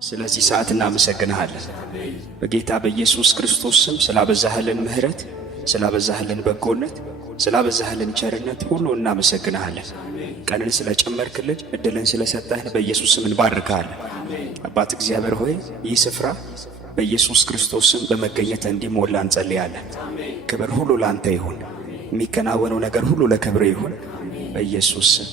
ስለዚህ ሰዓት እናመሰግንሃለን በጌታ በኢየሱስ ክርስቶስ ስም ስላበዛህልን ምህረት ስላበዛህልን በጎነት ስላበዛህልን ቸርነት ሁሉ እናመሰግንሃለን። ቀንን ስለጨመርክልን እድልን ስለሰጠህን በኢየሱስ ስም እንባርካለን። አባት እግዚአብሔር ሆይ ይህ ስፍራ በኢየሱስ ክርስቶስ ስም በመገኘት እንዲሞላ እንጸልያለን። ክብር ሁሉ ላንተ ይሁን። የሚከናወነው ነገር ሁሉ ለክብር ይሁን በኢየሱስ ስም።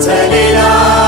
Tell it all.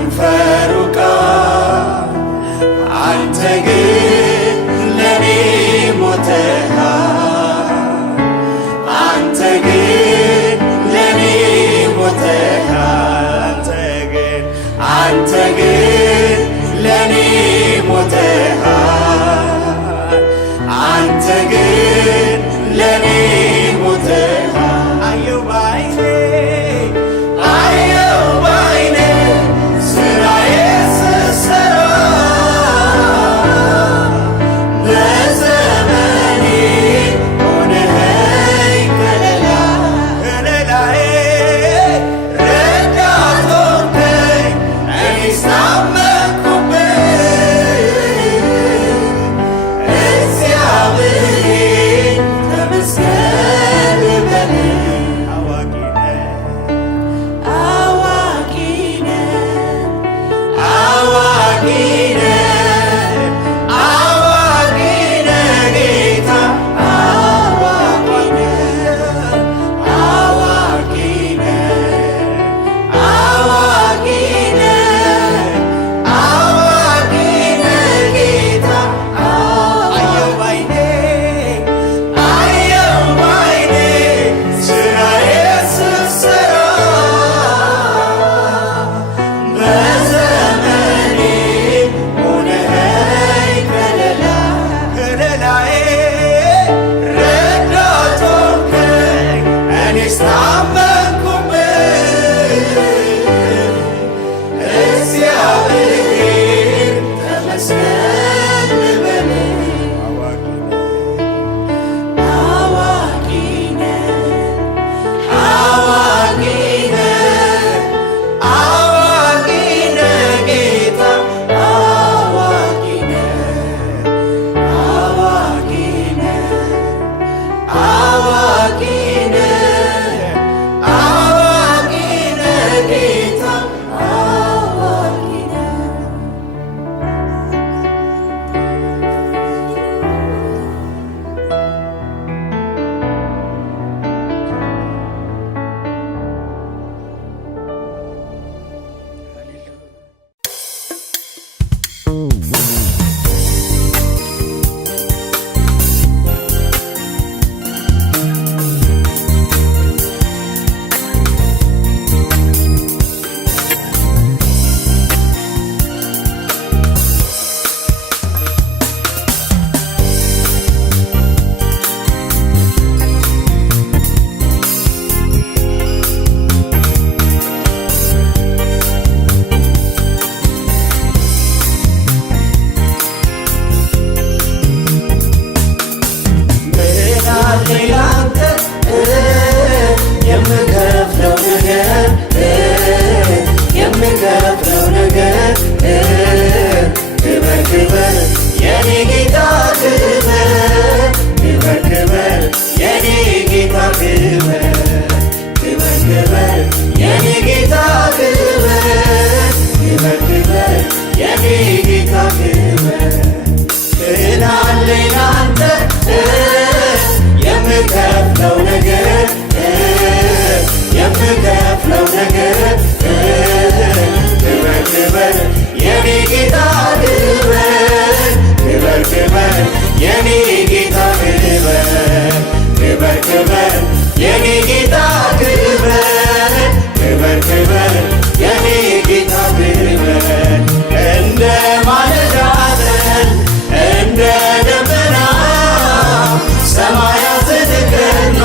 ከንፈሩ ቃል አንተ ግን ለኔ ሞተሃል አንተ ግን ለኔ ሞተሃል አንተ ግን ለኔ ሞተሃል አንተ ግን ለኔ ሞተሃል አየው ባይኔ ስራዬ ስሰራ በዘመኔ ሆነኸኝ ከለላዬ ረዳት ሆንከኝ እኔስ ታመንኩብህ እግዚአብሔር ተመስገን ልበል ሰማያትን ገና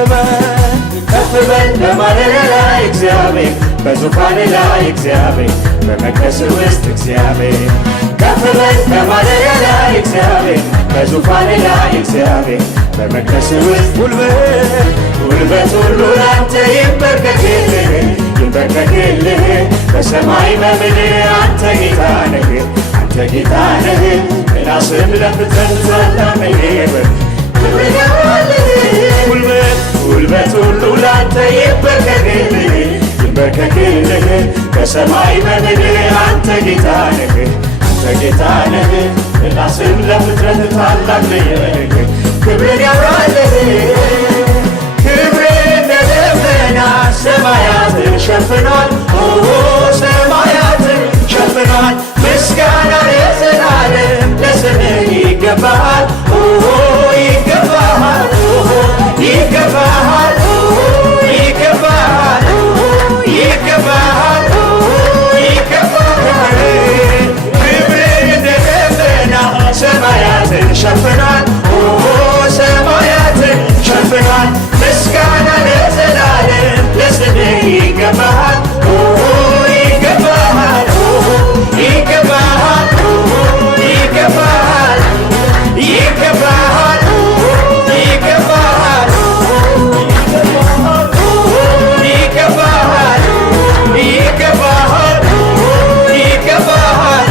ከፍ በል በማደሪያ ላይ እግዚአብሔር በዙፋን ላይ እግዚአብሔር በመቅደስ ውስጥ እግዚአብሔር ከፍ በል በማደሪያ ላይ እግዚአብሔር በዙፋን ላይ እግዚአብሔር በመቅደስ ውስጥ ጉልበት ሁሉ ላንተ ይንበርከክልህ ይንበርከክልህ በሰማይ በምድር አንተ ጌታ ነህ አንተ ጌታ ነህ ራስህን ለፍጥረት ታላቅህ ጉልበት ሁሉ ላንተ ይንበርከክልህ ይንበርከክልህ በሰማይ በምድር አንተ ጌታ ነህ አንተ ጌታ ነህ ራስህን ለፍጥረት ታላቅ ነህ ክብርን ያውራልህ ክብር እንደ ደመና ሰማያትን ሸፍኗል ሰማያትን ሸፍኗል ምስጋና ለዘላለም ለስምህ ይገባሃል ይገባሃል ይገባሃል ይገባሃል ይገባሃል ይገባሃል ክብር እንደ ደመና ሰማያትን ሸፍኗል ሰማያትን ሸፍኗል ምስጋና ለዘላለም ለስምህ ይገባሃል ይገባሃል ይገባሃል ይገባሃል ይገባሃል ይገባሃል ይገባሃል ይገባሃል ይገባሃል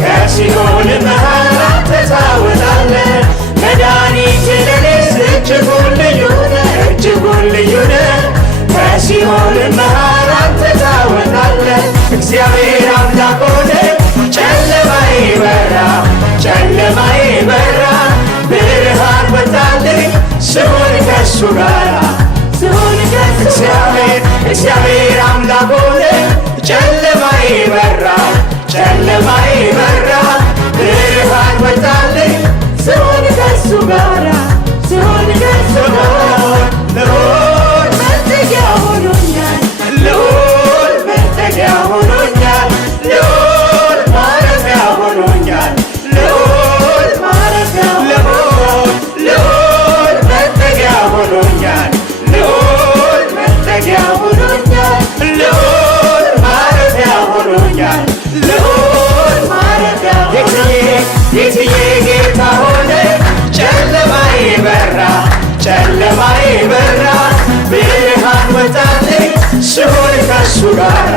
ከሲኦል መሃል አንተ ታወጣለህ መድኃኒቴ ለኔስ እጅጉን ልዩ ነህ እጅጉን ልዩ ነህ ከሲኦል መሃል አንተ ታወጣለህ እግዚአብሔር አምላክ ሆነህ ጨለማዬ በራ ጨለማዬ በራ ብርሃን ወጣልኝ ስሆን ከሱ ጋራ ስሆን ከሱ እግዚአብሔር አምላክ ሆነህ ጨለማዬ በራ ጨለማዬ በራ ብርሃን ወጣልኝ ስሆን ከሱ ጋራ ስሆን ከሱ ጋራ ልዑል መጠጊያ ሆኖኛል ልዑል መጠጊያ ሆኖኛል ልዑል ማረፊያ ሆኖኛል ልዑል ማረፊያ ልዑል መጠጊያ ሆኖኛል ልዑል መጠጊያ ሆኖኛል ልዑል ማረፊያ ሆኖኛል ልዑል ማረፊያ ጌትዬ ጌታ ሆነ ጨለማዬ በራ ጨለማዬ በራ ብርሃን ወጣልኝ ስሆን ከሱ ጋራ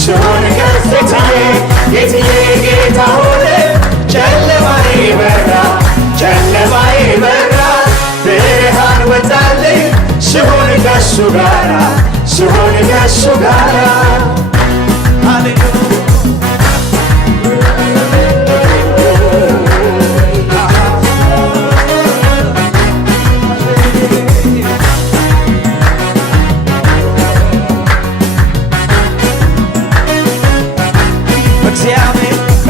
ስሆን ከሱ ጌትዬ ጌታ ሆነ ጨለማዬ በራ ጨለማዬ በራ ብርሃን ወጣልኝ ስሆን ከሱ ጋራ ስሆን ከሱ ጋራ ሃሌሉያ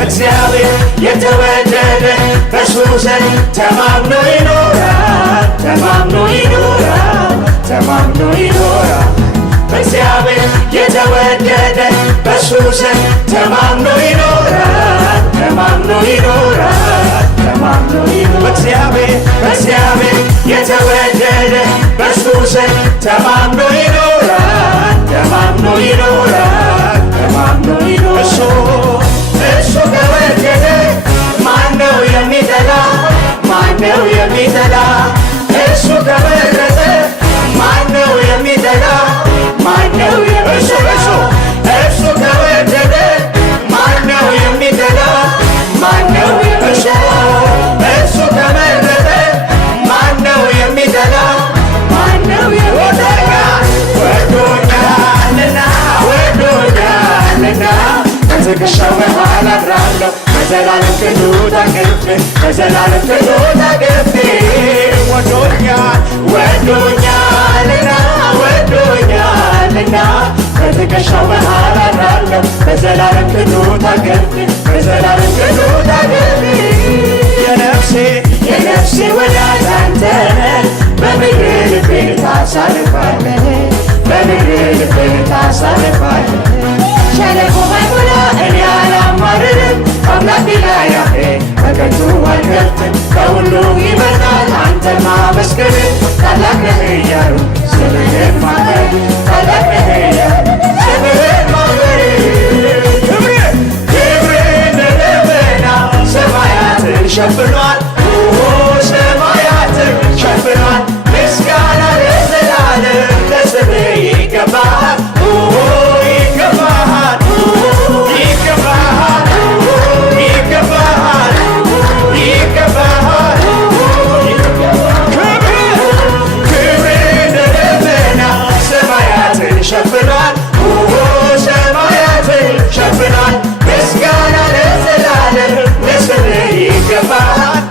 እግዚአብሔር የተወደደ በሱ ዘንድ ተማምኖ ይኖራል ተማምኖ ይኖራል ተማምኖ ይኖራል እግዚአብሔር የተወደደ በሱ ዘንድ ተማምኖ ይኖራል ተማምኖ ይኖራል ተማምኖ ይኖራል እግዚአብሔር የተወደደ በሱ ዘንድ ተማምኖ ይኖራል ተማምኖ ይኖራል ተማምኖ ይኖራል እሱ ከወደደ ማነው የሚጠላ ማነው የሚጠላ እሱ ከመረጠ ማነው የሚጠላ ማነው እሱ ከወደደ ማነው የሚጠላ ማነው እሱ ከመረጠ ማነው የሚጠላ ማነው ወዶኛልና ወዶኛልና በትከሻው መሃል አድራለሁ በዘላለም ክንዱ ታቅፌ በዘላለም ክንዱ ታቅፌ ወዶኛል ወዶኛልና ወዶኛልና በትከሻው መሃል አድራለሁ በዘላለም ክንዱ ታቅፌ በዘላለም ክንዱ ታቅፌ የነፍሴ ወዳጅ አንተ ነህ በምድር ልቤን ታሳርፋለህ በምድር ልቤን ታሳርፋለህ ሸለቆ ባይሞላ እኔ አላማርርም አምላኬ ላይ አፌን በከንቱ አልከፍትም ከሁሉ ይበልጣል አንተን ማመስገን ታላቅ ነህ እያሉ ስምህን ማክበር ታላቅ ነህ እያሉ ስምህን ማክበር ክብርህ እንደ ደመና ሰማያትን ሸፍኗል ሰማያትን ሸፍኗል ምስጋና ለዘላለም ለስምህ ይገባሃል ይገባሃል ይገባሃል ይገባሃል ይገባሃል ክብርህ እንደ ደመና ሰማያትን ሸፍኗል ሰማያትን ሸፍኗል ምስጋና ለዘላለም ለስምህ ይገባሃል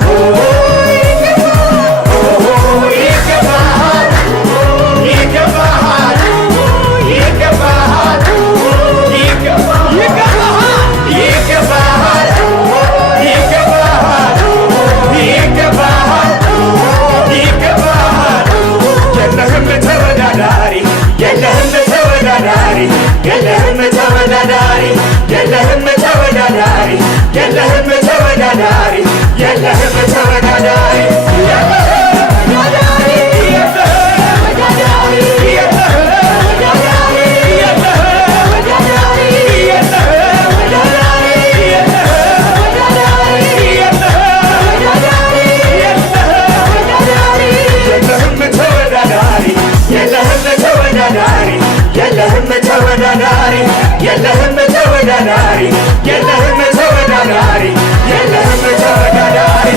የለህም ተወዳዳሪ የለህም ተወዳዳሪ የለህም ተወዳዳሪ የለህም ተወዳዳሪ የለህም ተወዳዳሪ የለህም ተወዳዳሪ የለህም ተወዳዳሪ የለህም ተወዳዳሪ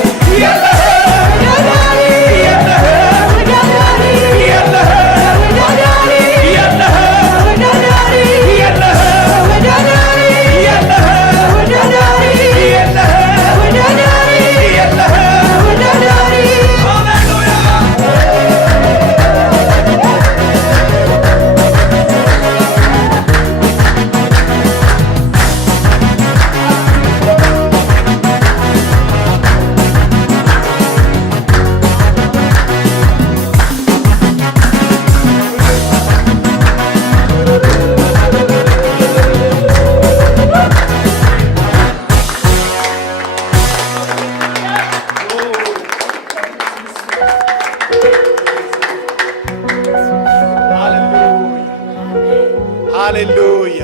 ሃሌሉያ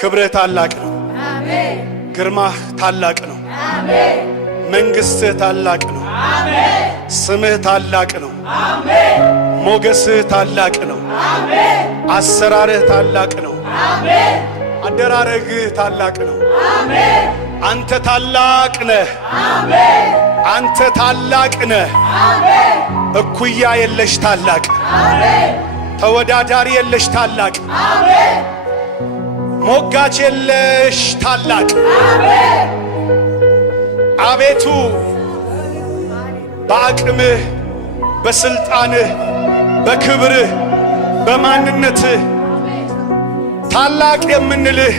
ክብርህ ታላቅ ነው ግርማህ ታላቅ ነው መንግሥትህ ታላቅ ነው ስምህ ታላቅ ነው ሞገስህ ታላቅ ነው አሰራርህ ታላቅ ነው አደራረግህ ታላቅ ነው አንተ ታላቅ ነህ አንተ ታላቅ ነህ እኩያ የለሽ ታላቅ ተወዳዳሪ የለሽ ታላቅ ሞጋች የለሽ ታላቅ አቤቱ በአቅምህ በስልጣንህ በክብርህ በማንነትህ ታላቅ የምንልህ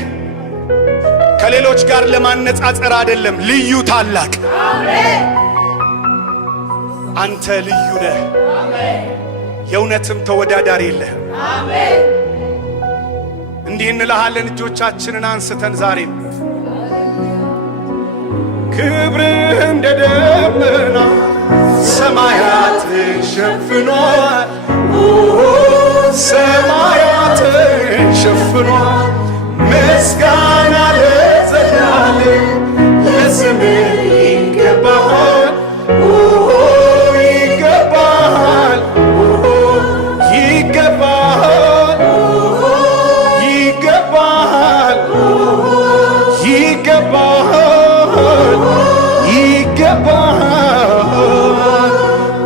ከሌሎች ጋር ለማነጻጸር አይደለም ልዩ ታላቅ አንተ ልዩ ነህ የእውነትም ተወዳዳሪ የለህ እንዲህ እንልሃለን እጆቻችንን አንስተን ዛሬም ክብርህ እንደ ደመና ሰማያትን ሸፍኗል ሰማያትን ሸፍኗል ምስጋና ለዘላለም ለስምህ ይገባሃል ይገባሃል ይገባሃል ይገባሃል ይገባሃል ይገባሃል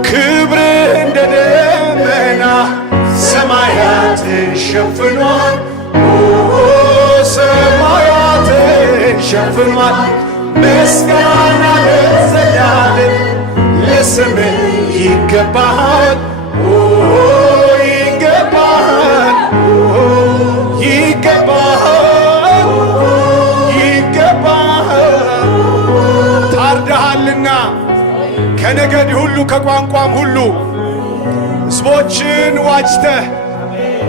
ክብርህ እንደ ደመና ሰማያትን ሸፍኗል ሰማያትን ሸፍኗል ምስጋና ለዘላለም ለስምህ ይገባሃል ይገባሃል ይገባሃል ይገባሃል ሁሉ ከቋንቋም ሁሉ ሕዝቦችን ዋጅተህ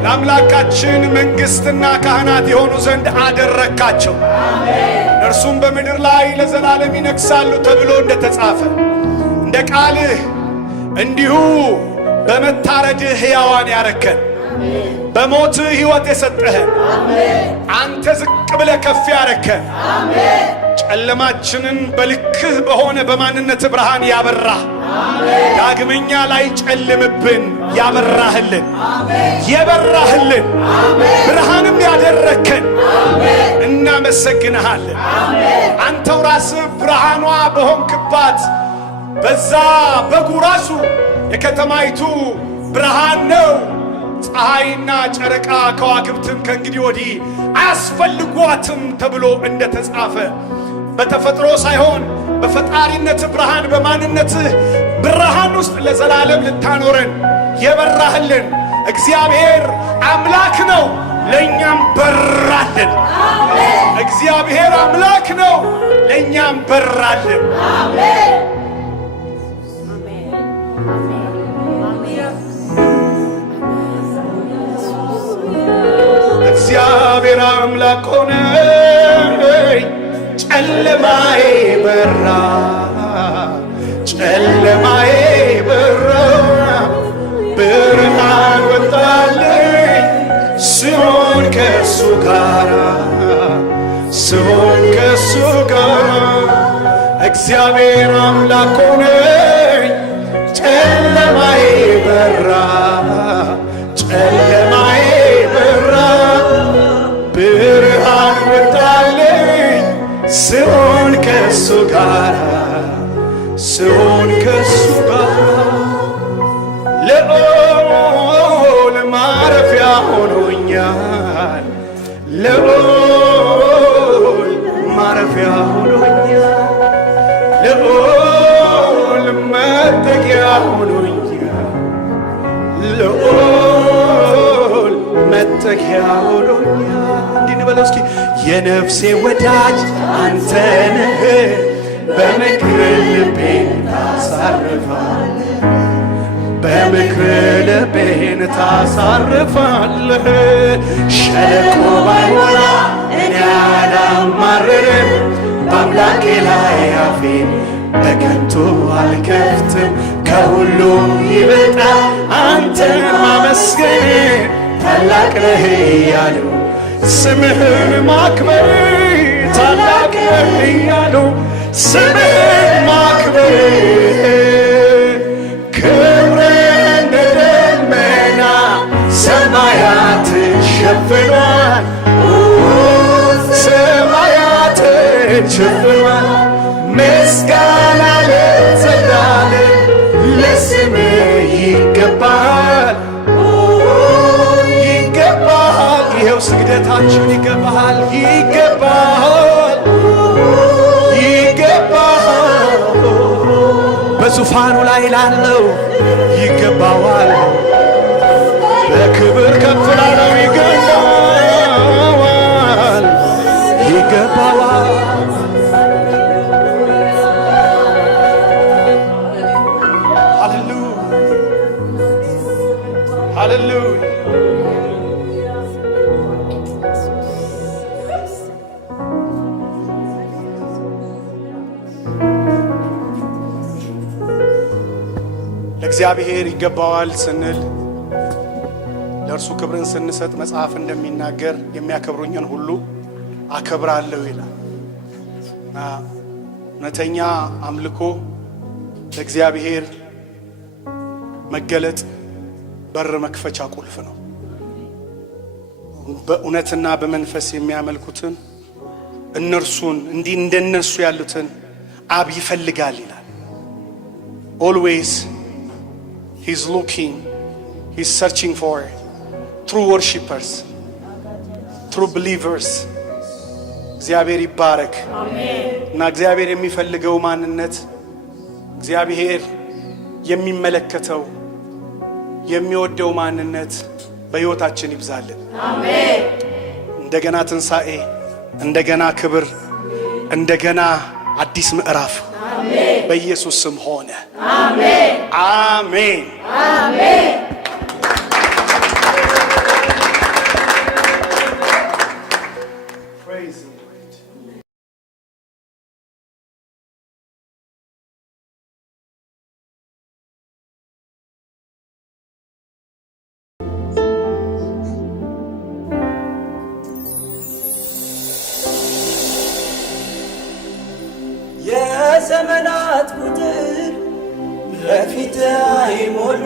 ለአምላካችን መንግሥትና ካህናት የሆኑ ዘንድ አደረካቸው። እርሱም በምድር ላይ ለዘላለም ይነግሣሉ ተብሎ እንደተጻፈ እንደ ቃልህ እንዲሁ በመታረድህ ሕያዋን ያረከን፣ በሞትህ ሕይወት የሰጠህን፣ አንተ ዝቅ ብለህ ከፍ ያረከን፣ ጨለማችንን በልክህ በሆነ በማንነትህ ብርሃን ያበራህ፣ ዳግመኛ ላይ ጨልምብን ያበራህልን፣ የበራህልን፣ ብርሃንም ያደረከን እናመሰግንሃለን። አንተው ራስህ ብርሃኗ በሆንክባት በዛ በጉ ራሱ የከተማይቱ ብርሃን ነው። ፀሐይና ጨረቃ ከዋክብትም ከእንግዲህ ወዲህ አያስፈልጓትም ተብሎ እንደተጻፈ በተፈጥሮ ሳይሆን በፈጣሪነት ብርሃን በማንነትህ ብርሃን ውስጥ ለዘላለም ልታኖረን የበራህልን እግዚአብሔር አምላክ ነው። ለእኛም በራልን። እግዚአብሔር አምላክ ነው። ለእኛም በራልን። እግዚአብሔር አምላክ ሆነ፣ ጨለማዬ በራ፣ ጨለማዬ በራ፣ ብርሃን ወጣልኝ ስሆን ከሱ ጋራ፣ ስሆን ከሱ ጋራ። እግዚአብሔር አምላክ ሆነ፣ ጨለማዬ በራ፣ ጨለማዬ በራ፣ ብርሃን ወጣልኝ ስሆን ከሱ ጋራ፣ ስሆን ከሱ ጋራ። ልዑል ማረፊያ ሆኖኛል፣ ልዑል ማረፊያ ሆኖኛል፣ ልዑል መጠጊያ ሆኖኛል፣ ልዑል መጠጊያ ሆኖኛል። እንዲህ እንበለው እስኪ። የነፍሴ ወዳጅ አንተ ነህ፣ በምክር ልቤን ታሳርፋለህ፣ በምክር ልቤን ታሳርፋለህ። ሸለቆ ባይሞላ እኔ አላማርርም፣ በአምላኬ ላይ አፌን በከንቱ አልከፍትም። ከሁሉ ይበልጣል አንተን ማመስገን፣ ታላቅ ነህ እያሉ ስምህን ማክበር፣ ታላቅ ነህ እያሉ ስምህን ማክበር። ክብርህ እንደ ደመና ሰማያትን ሸፍኗል፣ ሰማያትን ሸፍኗል። ምስጋና ለዘላለም ለስምህ ይገባል፣ ይገባል። ይኸው ስግደታችን ይገባል፣ ይገባል፣ ይገባል። በዙፋኑ ላይ ላለው ይገባዋል፣ በክብር ከፍ ላለው ይገባዋል፣ ይገባዋል። ሃሌሉያ። ለእግዚአብሔር ይገባዋል ስንል ለእርሱ ክብርን ስንሰጥ መጽሐፍ እንደሚናገር የሚያከብሩኝን ሁሉ አከብራለሁ ይላል እና እውነተኛ አምልኮ ለእግዚአብሔር መገለጥ በር መክፈቻ ቁልፍ ነው። በእውነትና በመንፈስ የሚያመልኩትን እነርሱን እንዲህ እንደነሱ ያሉትን አብ ይፈልጋል ይላል። always he's looking, he's searching for true worshipers, true believers. እግዚአብሔር ይባረክ። አሜን። እና እግዚአብሔር የሚፈልገው ማንነት፣ እግዚአብሔር የሚመለከተው የሚወደው ማንነት በሕይወታችን ይብዛልን። አሜን። እንደገና ትንሣኤ፣ እንደገና ክብር፣ እንደገና አዲስ ምዕራፍ። አሜን። በኢየሱስ ስም ሆነ። አሜን አሜን አሜን። የዘመናት ቁጥር በፊት አይሞሉ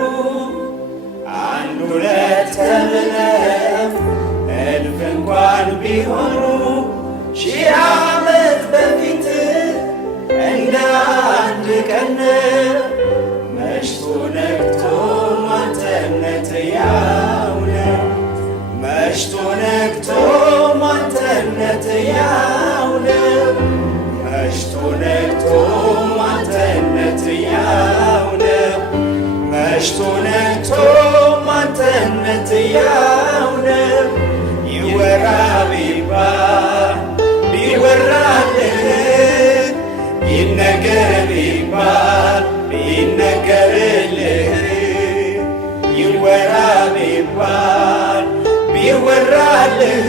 አንድ ሁለት ተብለው እልፍ እንኳን ቢሆኑ ሺህ ዓመት በፊት እንደ አንድ ቀን መሽቶ ነግቶ ማንተነት ያው ነው። መሽቶ ነግቶ ማንተነት ያው ነው። መሽቶ ነግቶ ማንተነት ያው ነው። መሽቶ ነግቶ ማንተነት ያው ነው። ይወራ ቢባል ቢወራልህ ይነገር ቢባል ቢነገርልህ ይወራ ቢባል ቢወራልህ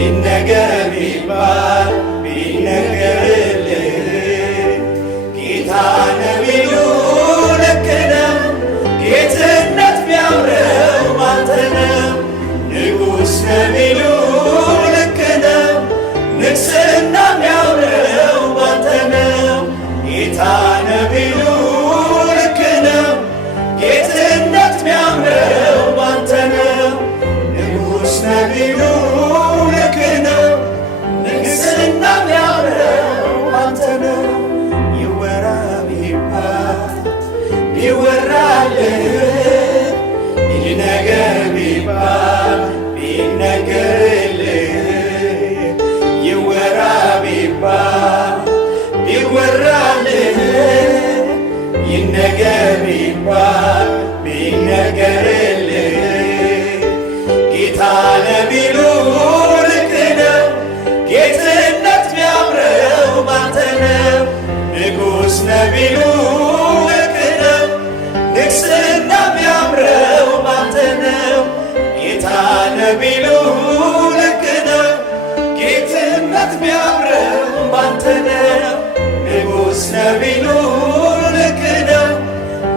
ይነገር ቢባል ቢነገርልህ ጌታ ነው ቢሉ ልክ ነው። ጌትነት ቢያምረው ባንተ ነው። ንጉሥ ነው ቢሉ ልክ ነው። ንግሥና ቢያምረው ባንተ ነው። ጌታ ነው ቢሉ ልክ ነው። ጌትነት ቢያምረው ባንተ ነው። ንጉሥ ነው ቢሉ ልክ ነው። ንግሥና ቢያምረው ባንተ ነው። ይወራ ቢባል ቢወራልህ ይነገር ቢባል ቢነገርልህ ይወራ ቢባል ቢወራልህ ይነገር ቢባል ቢነገርልህ ጌታ ነው ቢሉ ልክ ነው። ጌትነት ቢያምረው ባንተ ነው። ንጉሥ ነው ቢሉ ልክ ነው። ንግሥና ቢያምረው ባንተ ነው። ጌታ ነው ቢሉ ልክ ነው። ጌትነት ቢያምረው ባንተ ነው። ንጉሥ ነው ቢሉ ልክ ነው።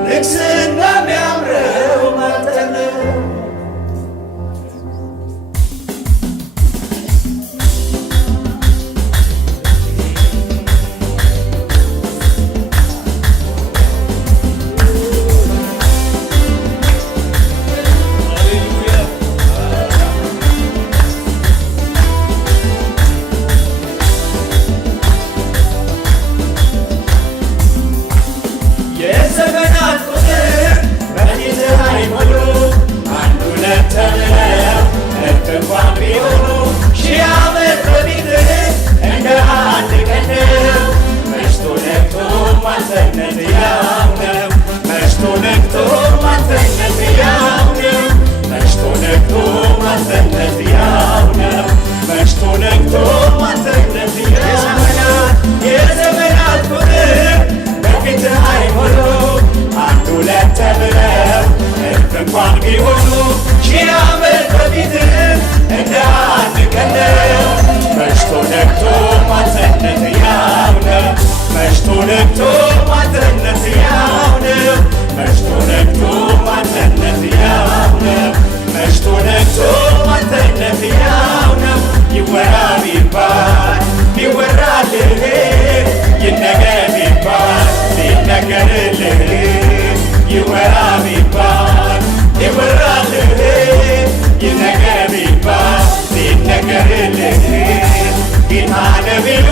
ንግሥና ቢያምረው ባንተ ነው። የዘመናት ቁጥር በፊት አይሞሉ አንድ ሁለት ተብለው እልፍ እንኳን ቢሆኑ ሺህ ዓመት በፊት እንደ አንድ ቀን ነው። መሽቶ ነግቶ ማንተነት ያው ነው። መሽቶ ነግቶ ማንተነት ያው ነው። መሽቶ ነግቶ ማንተነት ያው ነው። መሽቶ ነግቶ ማንተነት ያው ነው። የዘመናት ቁጥር በፊት አይሞሉ አንድ ሁለት ተብለው እልፍ እንኳን ቢሆኑ ሺህ ዓመት በፊት እንደ አንድ ቀን ነው። መሽቶ ነግቶ ማንተነት ያው ነው። መሽቶ ነግቶ ማንተነት ያው ነው። መሽቶ ነግቶ ማንተነት ያው ነው። መሽቶ ነግቶ ማንተነት ያው ነው። ይወራ ቢባል ቢወራልህ ይነገር ቢባል ቢነገርልህ ይወራ ቢባል ቢወራልህ ይነገር ቢባል ቢነገርልህ ጌታ ነው ቢሉ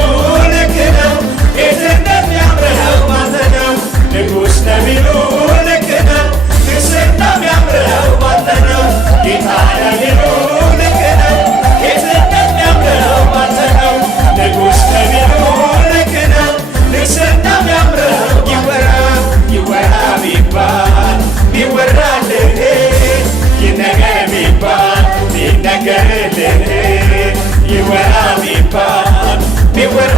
ልክ ነው። ጌትነት ቢያምረው ባንተ ነው። ንጉሥ ነው ቢሉ ልክ ነው። ንግሥና ቢያምረው ባንተ ነው። ጌታ ነው ቢሉ ልክ ነው። ጌትነት ቢያምረው ባንተ ነው። ንጉሥ ነው ቢሉ ልክ ነው። ንግሥና ቢያምረው ይወራ ይወራ ቢባል ቢወራልህ ይነገር ቢባል ቢነገርልህ ይወራ ቢባል ቢወራ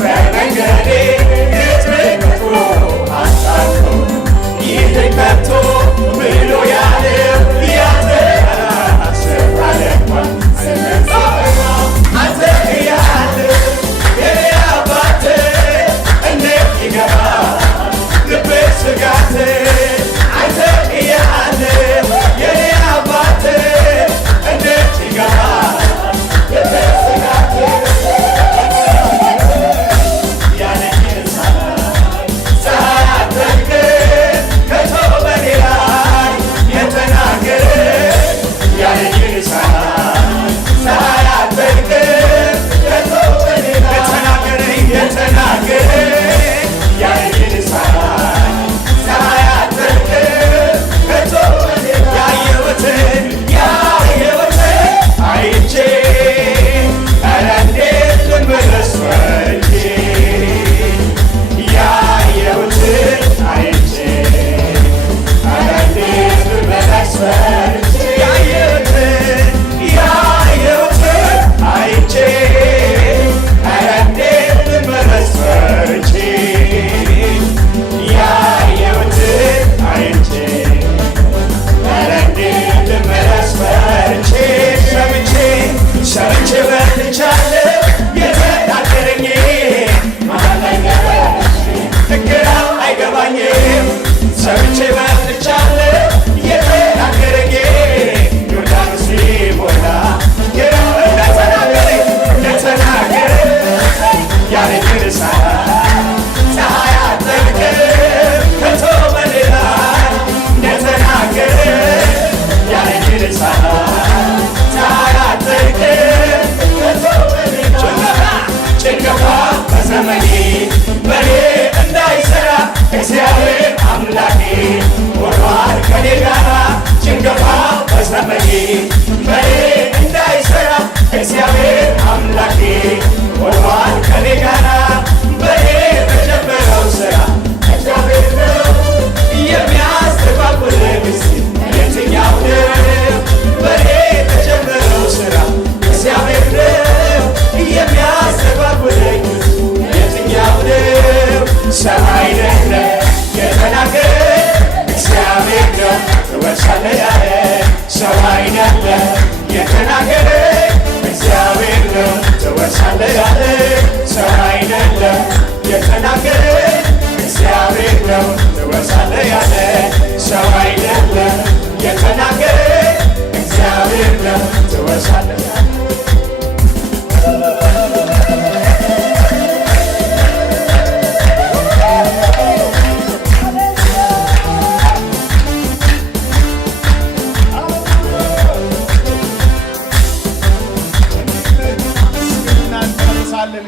በመንገዴ እጅግቱ አሳቶ ይህ ከቶ ብሎ ያለው ያተስፋለኳል አንተ እያለ የኔ አባት እንዴት ይገባል ልቤ ስጋት አንተ እያለ የኔ አባት እንዴት ይገባል ልቤ ስጋት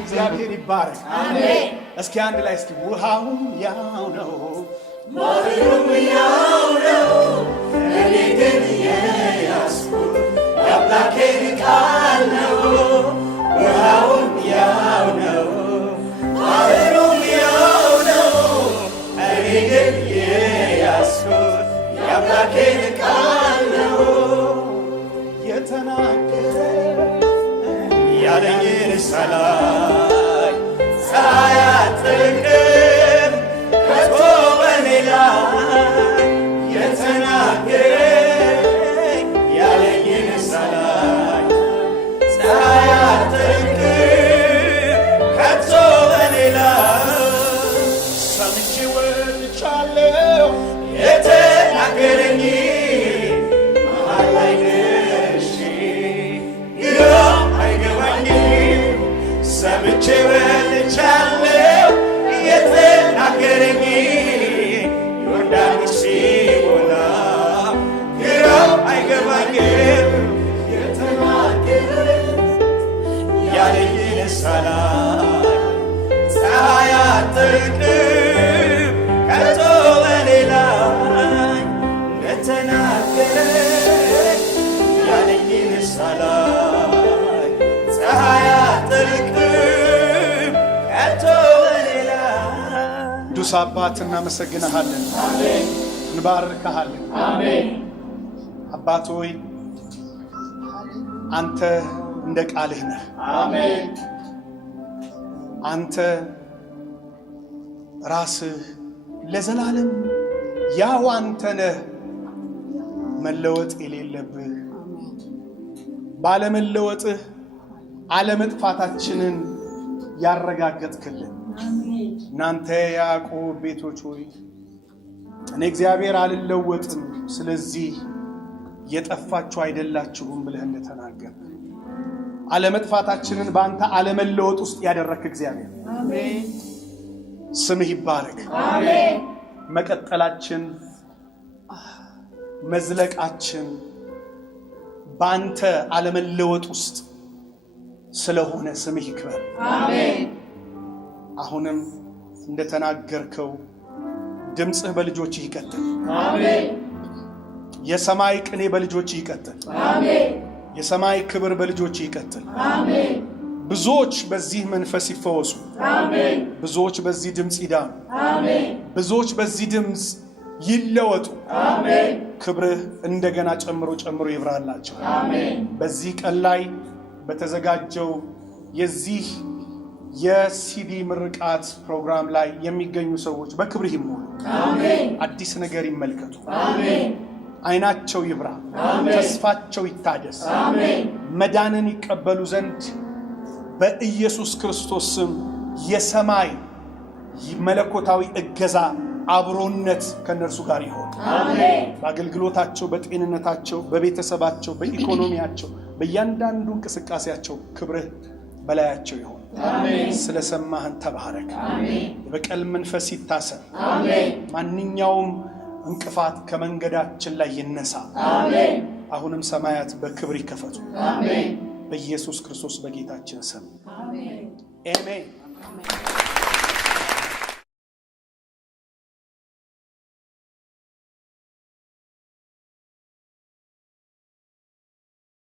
እግዚአብሔር ይባረክ። አሜን። እስኪ አንድ ላይ እስኪ ውሃውም ያው ነው ሞሪውም ያው ነው እኔ ግን የያዝኩት የአምላኬን ቃል ነው። ውሃውም ያው ነው ሞሪውም ያው ነው እኔ ግን የያዝኩት የአምላኬን ቃል ነው። የተናገረ ያለኝን ሳላይ ሳያጥቅም ከቶ በኔ ላይ የተናገረኝ ያለኝን ሳላይ ሳያጥቅም ከቶ በኔ ላይ ሰምቼ ወጥቻለሁ የተናገረኝ መሃል ላይ ነሽ ሰምቼ ወጥቻለሁ የተናገረኝ ዮርዳኖስ ሲሞላ ግራው አይገባኝም የተናገረኝ ያለኝን ሳላይ ፀሐይ አትጠልቅም ከቶ በኔ ላይ እንደተናገረኝ ያለኝን ሳላይ ፀሐይ አትጠልቅም ከቶ በኔ ላይ። ቅዱስ አባት እናመሰግንሃለን፣ እንባርክሃለን። አባት ሆይ አንተ እንደ ቃልህ ነህ። አሜን። አንተ ራስህ ለዘላለም ያው አንተ ነህ፣ መለወጥ የሌለብህ። ባለመለወጥህ አለመጥፋታችንን ያረጋገጥክልን እናንተ ያዕቆብ ቤቶች ሆይ እኔ እግዚአብሔር አልለወጥም፣ ስለዚህ የጠፋችሁ አይደላችሁም ብለህ እንደተናገር አለመጥፋታችንን በአንተ አለመለወጥ ውስጥ ያደረክ እግዚአብሔር አሜን። ስምህ ይባረክ። አሜን። መቀጠላችን መዝለቃችን በአንተ አለመለወጥ ውስጥ ስለሆነ ስምህ ይክበር። አሜን። አሁንም እንደተናገርከው ድምጽህ በልጆችህ ይቀጥል። አሜን። የሰማይ ቅኔ በልጆችህ ይቀጥል። አሜን። የሰማይ ክብር በልጆችህ ይቀጥል። አሜን። ብዙዎች በዚህ መንፈስ ይፈወሱ። አሜን። ብዙዎች በዚህ ድምጽ ይዳኑ። አሜን። ብዙዎች በዚህ ድምጽ ይለወጡ። አሜን። ክብርህ እንደገና ጨምሮ ይብራላቸው። አሜን። በዚህ ቀን ላይ በተዘጋጀው የዚህ የሲዲ ምርቃት ፕሮግራም ላይ የሚገኙ ሰዎች በክብርህ ይሞሉ። አሜን። አዲስ ነገር ይመልከቱ። አሜን። አይናቸው ይብራ። አሜን። ተስፋቸው ይታደስ። አሜን። መዳንን ይቀበሉ ዘንድ በኢየሱስ ክርስቶስ ስም የሰማይ መለኮታዊ እገዛ አብሮነት ከነርሱ ጋር ይሆን። አሜን። በአገልግሎታቸው፣ በጤንነታቸው፣ በቤተሰባቸው፣ በኢኮኖሚያቸው፣ በእያንዳንዱ እንቅስቃሴያቸው ክብርህ በላያቸው ይሆን። አሜን። ስለሰማህን ተባረክ። አሜን። የበቀል መንፈስ ይታሰር። አሜን። ማንኛውም እንቅፋት ከመንገዳችን ላይ ይነሳ። አሜን። አሁንም ሰማያት በክብር ይከፈቱ። አሜን። በኢየሱስ ክርስቶስ በጌታችን ስም አሜን። አሜን።